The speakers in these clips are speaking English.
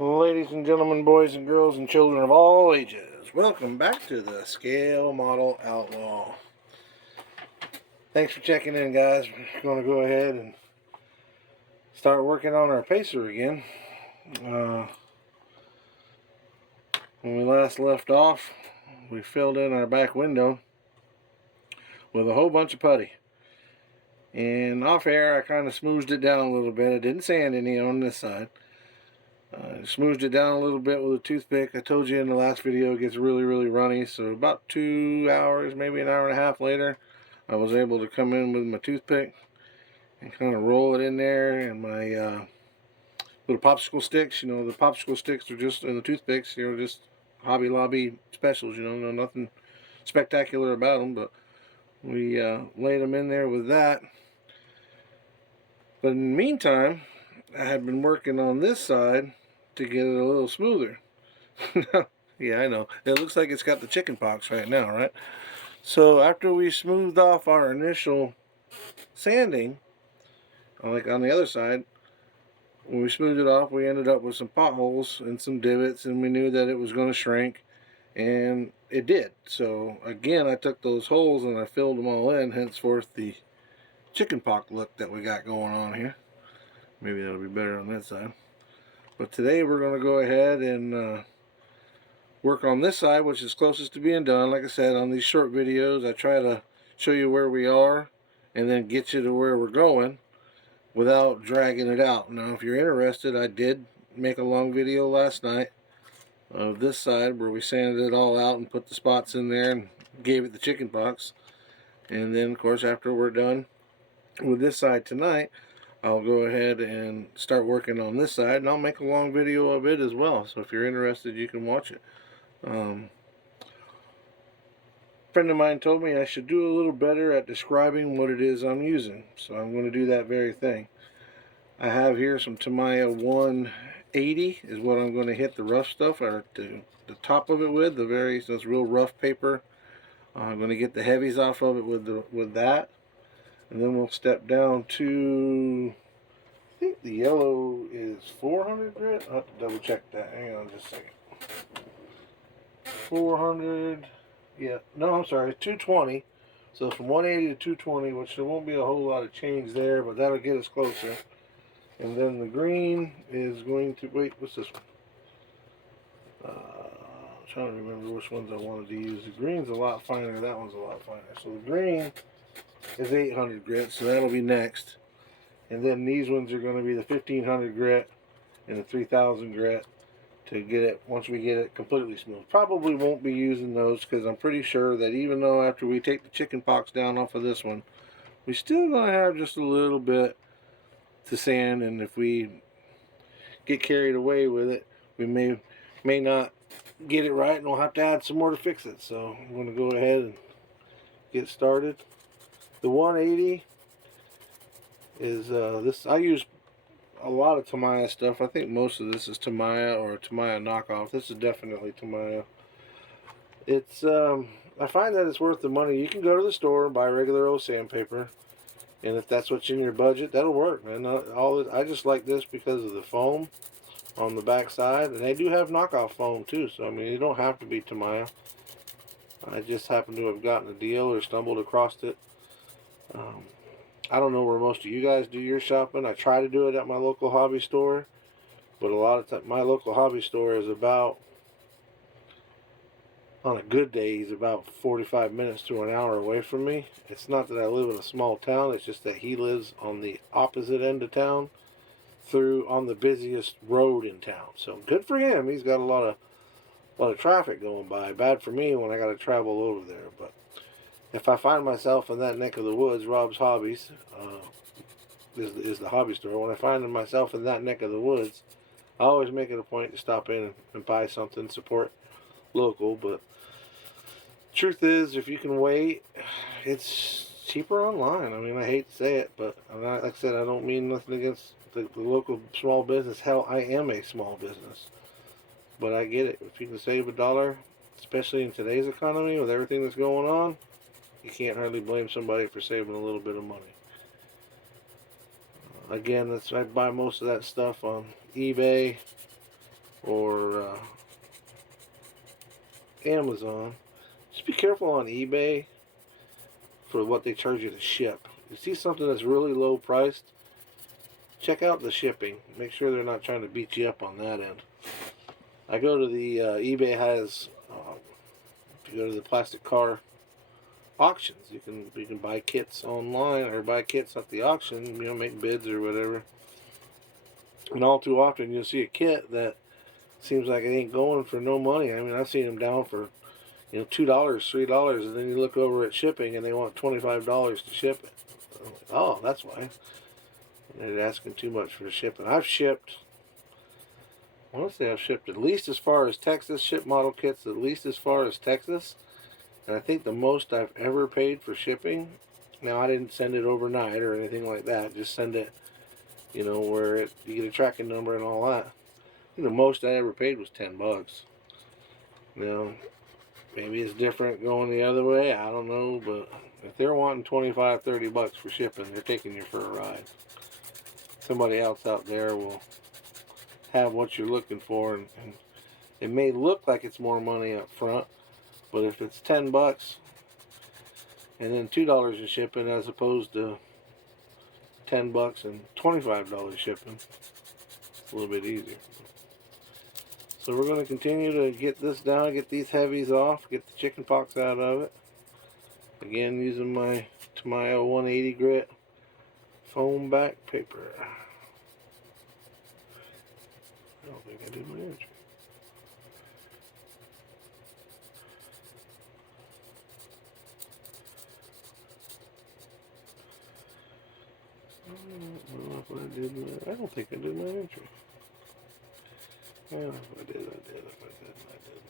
Ladies and gentlemen, boys and girls, and children of all ages, welcome back to the Scale Model Outlaw. Thanks for checking in, guys. We're going to go ahead and start working on our pacer again. When we last left off, we filled in our back window with a whole bunch of putty. And off air, I kind of smoothed it down a little bit. I didn't sand any on this side. Smoothed it down a little bit with a toothpick. I told you in the last video it gets really runny, so about 2 hours, maybe an hour and a half later, I was able to come in with my toothpick and kind of roll it in there, and my little popsicle sticks. You know, the popsicle sticks are just, and the toothpicks, you know, just Hobby Lobby specials. You know, nothing spectacular about them, but we laid them in there with that. But in the meantime, I had been working on this side to get it a little smoother. Yeah, I know. It looks like it's got the chicken pox right now, right? So after we smoothed off our initial sanding, like on the other side, when we smoothed it off, we ended up with some potholes and some divots, and we knew that it was going to shrink, and it did. So again, I took those holes and I filled them all in, henceforth the chicken pox look that we got going on here. Maybe that'll be better on that side. But today we're going to go ahead and work on this side, which is closest to being done. Like I said, on these short videos, I try to show you where we are and then get you to where we're going without dragging it out. Now, if you're interested, I did make a long video last night of this side where we sanded it all out and put the spots in there and gave it the chicken pox. And then, of course, after we're done with this side tonight, I'll go ahead and start working on this side, and I'll make a long video of it as well. So if you're interested, you can watch it. A friend of mine told me I should do a little better at describing what it is I'm using, so I'm going to do that very thing. I have here some Tamiya 180 is what I'm going to hit the rough stuff, or the top of it with, so it's real rough paper. I'm going to get the heavies off of it with that. And then we'll step down to, I think the yellow is 400 grit. I'll have to double check that. Hang on just a second. 400, yeah, no, I'm sorry, 220. So from 180 to 220, which there won't be a whole lot of change there, but that'll get us closer. And then the green is going to, wait, what's this one? I'm trying to remember which ones I wanted to use. The green's a lot finer, that one's a lot finer. So the green is 800 grit, so that'll be next. And then these ones are going to be the 1500 grit and the 3000 grit to get it, once we get it completely smooth. Probably won't be using those because I'm pretty sure that even though after we take the chicken pox down off of this one, we're still going to have just a little bit to sand, and if we get carried away with it, we may not get it right, and we'll have to add some more to fix it. So I'm going to go ahead and get started. The 180 is this. I use a lot of Tamiya stuff. I think most of this is Tamiya or a Tamiya knockoff. This is definitely Tamiya. It's I find that it's worth the money. You can go to the store and buy regular old sandpaper, and if that's what's in your budget, that'll work, man. I just like this because of the foam on the back side, and they do have knockoff foam too. So I mean, you don't have to be Tamiya. I just happen to have gotten a deal or stumbled across it. I don't know where most of you guys do your shopping. I try to do it at my local hobby store, but a lot of times my local hobby store is about, on a good day, he's about 45 minutes to an hour away from me. It's not that I live in a small town, it's just that he lives on the opposite end of town, on the busiest road in town. So good for him. He's got a lot of traffic going by. Bad for me when I got to travel over there. But if I find myself in that neck of the woods, Rob's Hobbies is the hobby store. When I find myself in that neck of the woods, I always make it a point to stop in and buy something, support local. But truth is, if you can wait, it's cheaper online. I mean, I hate to say it, but like I said, I don't mean nothing against the local small business. Hell, I am a small business, but I get it. If you can save $1, especially in today's economy with everything that's going on, you can't hardly blame somebody for saving a little bit of money. Again, I buy most of that stuff on eBay, or Amazon. Just be careful on eBay for what they charge you to ship. You see something that's really low priced, check out the shipping. Make sure they're not trying to beat you up on that end. I go to the eBay has, if you go to the plastic car auctions, you can buy kits online or buy kits at the auction, you know, make bids or whatever. And all too often you'll see a kit that seems like it ain't going for no money. I mean, I've seen them down for, you know, $2, $3, and then you look over at shipping and they want $25 to ship it. Like, oh, that's why. They're asking too much for the shipping. I want to say I've shipped at least as far as Texas, ship model kits at least as far as Texas. And I think the most I've ever paid for shipping, now I didn't send it overnight or anything like that, just send it, you know, where you get a tracking number and all that. I think the most I ever paid was $10. Now, maybe it's different going the other way, I don't know, but if they're wanting $25, $30 for shipping, they're taking you for a ride. Somebody else out there will have what you're looking for, and it may look like it's more money up front, but if it's $10 and then $2 in shipping as opposed to $10 and $25 shipping, it's a little bit easier. So we're going to continue to get this down, get these heavies off, get the chicken pox out of it. Again, using my Tamiya 180 grit foam back paper. I don't think I did my entry. I don't think I did my entry. Yeah, if I did, I did. If I didn't, I didn't.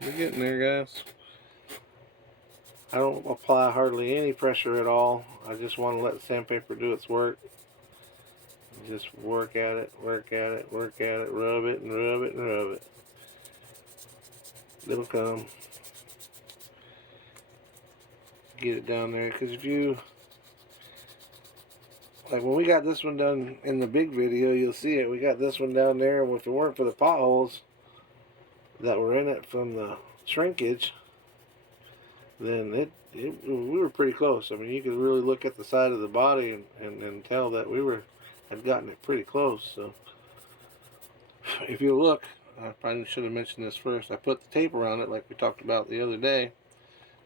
We're getting there, guys. I don't apply hardly any pressure at all. I just want to let the sandpaper do its work. Just work at it, work at it, work at it, rub it and rub it and rub it. It'll come. Get it down there, because if you, like when we got this one done in the big video, you'll see it. We got this one down there, and if it weren't for the potholes that were in it from the shrinkage, then we were pretty close. I mean, you could really look at the side of the body and tell that we had gotten it pretty close. So if you look, I probably should have mentioned this first. I put the tape around it like we talked about the other day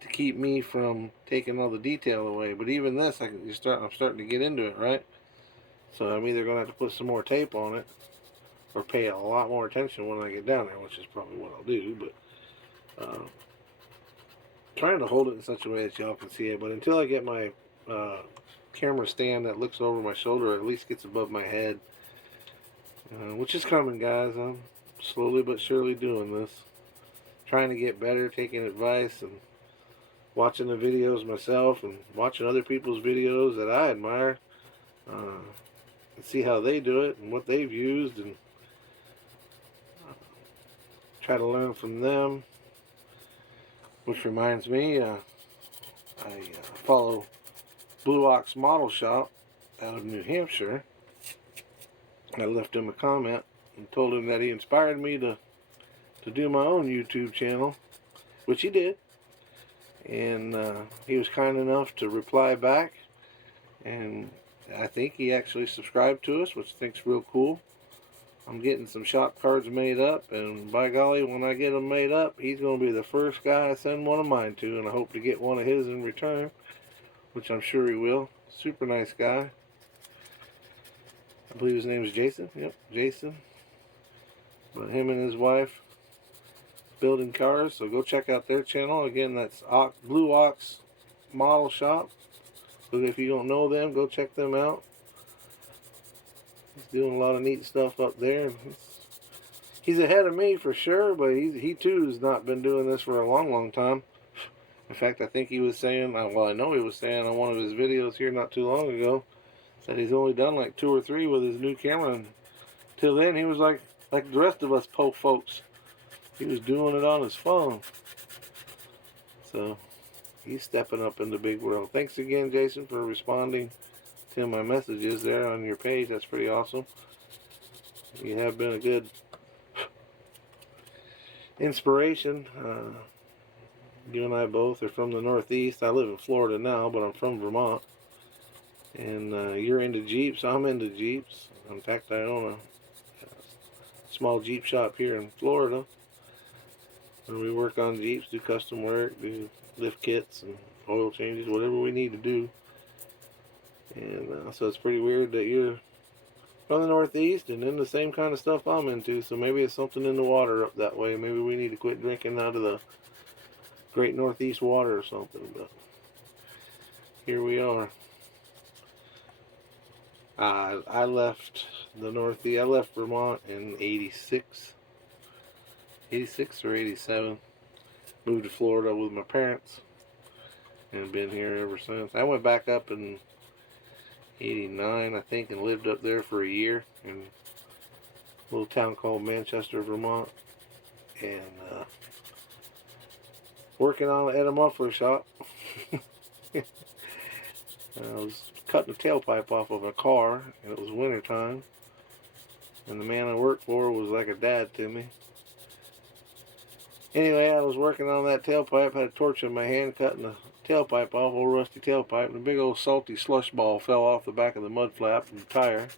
to keep me from taking all the detail away. But even this, I'm starting to get into it, right? So I'm either going to have to put some more tape on it or pay a lot more attention when I get down there, which is probably what I'll do. But trying to hold it in such a way that y'all can see it. But until I get my camera stand that looks over my shoulder, or at least gets above my head, which is coming, guys. I'm slowly but surely doing this. Trying to get better, taking advice, and watching the videos myself and watching other people's videos that I admire, and see how they do it and what they've used, and try to learn from them. Which reminds me, I follow Blue Ox Model Shop out of New Hampshire. I left him a comment and told him that he inspired me to do my own YouTube channel, which he did. And he was kind enough to reply back, and I think he actually subscribed to us, which I think's real cool. I'm getting some shop cards made up, and by golly, when I get them made up, he's going to be the first guy I send one of mine to, and I hope to get one of his in return, which I'm sure he will. Super nice guy. I believe his name is Jason. Yep, Jason. But him and his wife building cars, so go check out their channel. Again, that's Blue Ox Model Shop. So if you don't know them, go check them out. He's doing a lot of neat stuff up there. He's ahead of me for sure, but he too has not been doing this for a long time. In fact, I think he was saying, well, I know he was saying on one of his videos here not too long ago, that he's only done like 2 or 3 with his new camera. And till then, he was like the rest of us folks. He was doing it on his phone. So he's stepping up in the big world. Thanks again, Jason, for responding to my messages there on your page. That's pretty awesome. You have been a good inspiration. You and I both are from the Northeast. I live in Florida now, but I'm from Vermont. And you're into Jeeps. I'm into Jeeps. In fact, I own a small Jeep shop here in Florida, where we work on Jeeps, do custom work, do lift kits and oil changes, whatever we need to do. And so it's pretty weird that you're from the Northeast and into the same kind of stuff I'm into. So maybe it's something in the water up that way. Maybe we need to quit drinking out of the Great Northeast water or something. But here we are. I left the Northeast. I left Vermont in 86 or 87. Moved to Florida with my parents and been here ever since. I went back up in 89, I think, and lived up there for a year in a little town called Manchester, Vermont, and working on at a muffler shop. I was cutting the tailpipe off of a car, and it was winter time, and the man I worked for was like a dad to me. Anyway, I was working on that tailpipe, had a torch in my hand, cutting the tailpipe off, old rusty tailpipe, and a big old salty slush ball fell off the back of the mud flap from the tire.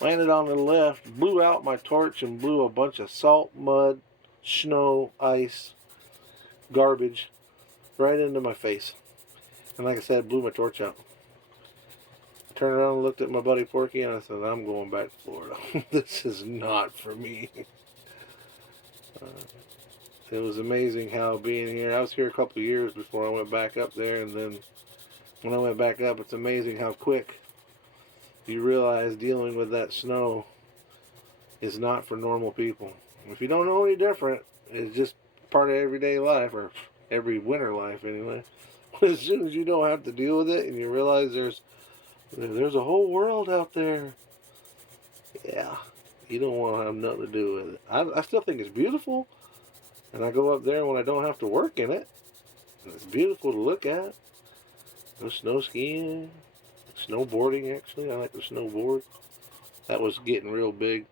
Landed on the left, blew out my torch, and blew a bunch of salt, mud, snow, ice, garbage right into my face. And like I said, blew my torch out. I turned around and looked at my buddy Porky, and I said, I'm going back to Florida. This is not for me. It was amazing how being here, I was here a couple of years before I went back up there, and then when I went back up, it's amazing how quick you realize dealing with that snow is not for normal people. If you don't know any different, it's just part of everyday life, or every winter life anyway. But as soon as you don't have to deal with it and you realize there's a whole world out there, yeah, you don't want to have nothing to do with it. I still think it's beautiful, and I go up there when I don't have to work in it, and it's beautiful to look at. No snow skiing, snowboarding actually. I like to snowboard. That was getting real big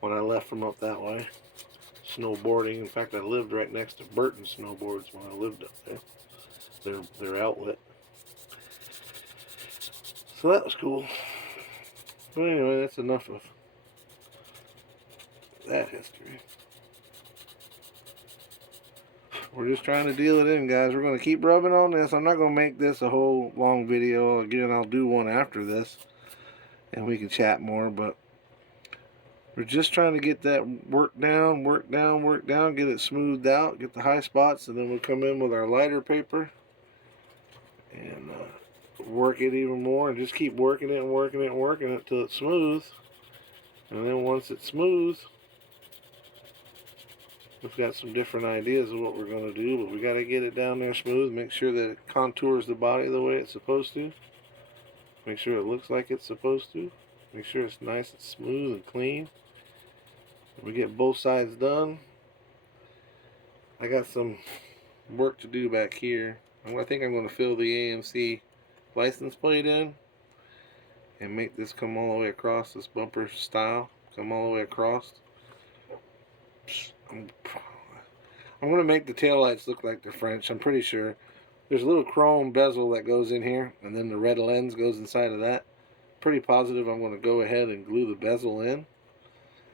when I left from up that way. Snowboarding. In fact, I lived right next to Burton Snowboards when I lived up there. Their outlet. So that was cool. But anyway, that's enough of that history. We're just trying to deal it in, guys. We're going to keep rubbing on this. I'm not going to make this a whole long video. Again, I'll do one after this, and we can chat more, but we're just trying to get that work down, get it smoothed out, get the high spots, and then we'll come in with our lighter paper and work it even more, and just keep working it till it's smooth. And then once it's smooth, we've got some different ideas of what we're going to do, but we got to get it down there smooth, make sure that it contours the body the way it's supposed to, make sure it looks like it's supposed to, make sure it's nice and smooth and clean. We get both sides done. I got some work to do back here. I think I'm going to fill the AMC license plate in and make this come all the way across, this bumper style, come all the way across. I'm going to make the taillights look like they're French, I'm pretty sure. There's a little chrome bezel that goes in here, and then the red lens goes inside of that. Pretty positive I'm going to go ahead and glue the bezel in,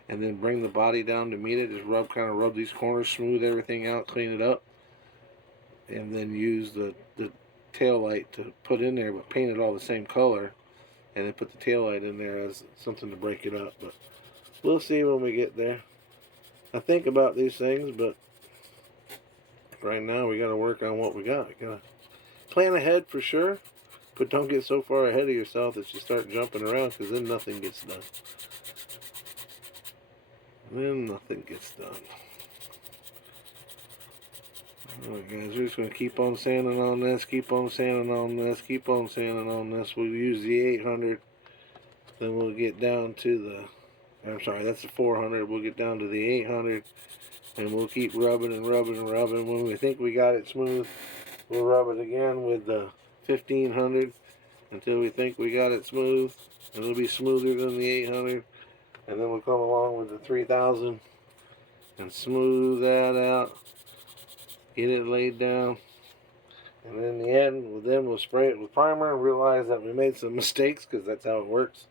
and then bring the body down to meet it. Just kind of rub these corners, smooth everything out, clean it up, and then use the tail light to put in there, but paint it all the same color, and then put the tail light in there as something to break it up. But we'll see when we get there. I think about these things, but right now we got to work on what we got. We got to plan ahead for sure, but don't get so far ahead of yourself that you start jumping around, because then nothing gets done. Alright guys, we're just going to keep on sanding on this, keep on sanding on this. We'll use the 800, then we'll get down to the, I'm sorry, that's the 400, we'll get down to the 800, and we'll keep rubbing and rubbing and rubbing. When we think we got it smooth, we'll rub it again with the 1500 until we think we got it smooth. It'll be smoother than the 800, and then we'll come along with the 3000 and smooth that out, get it laid down, and in the end, then we'll spray it with primer and realize that we made some mistakes, because that's how it works.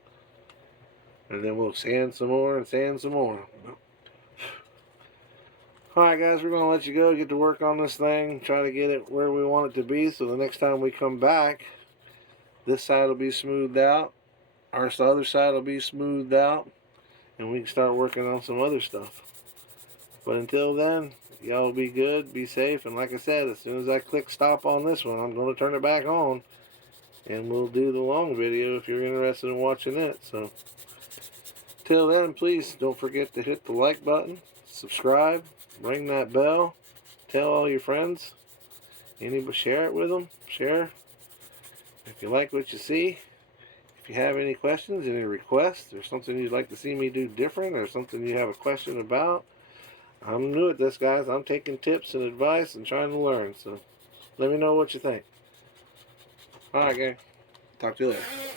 And then we'll sand some more and sand some more. Alright guys, we're going to let you go, get to work on this thing, try to get it where we want it to be, so the next time we come back, this side will be smoothed out, our other side will be smoothed out, and we can start working on some other stuff. But until then, y'all be good, be safe, and like I said, as soon as I click stop on this one, I'm going to turn it back on, and we'll do the long video if you're interested in watching it. So, till then, please don't forget to hit the like button, subscribe, ring that bell, tell all your friends, share it with them, share. If you like what you see, if you have any questions, any requests, or something you'd like to see me do different, or something you have a question about, I'm new at this, guys. I'm taking tips and advice and trying to learn. So let me know what you think. Alright, gang. Talk to you later.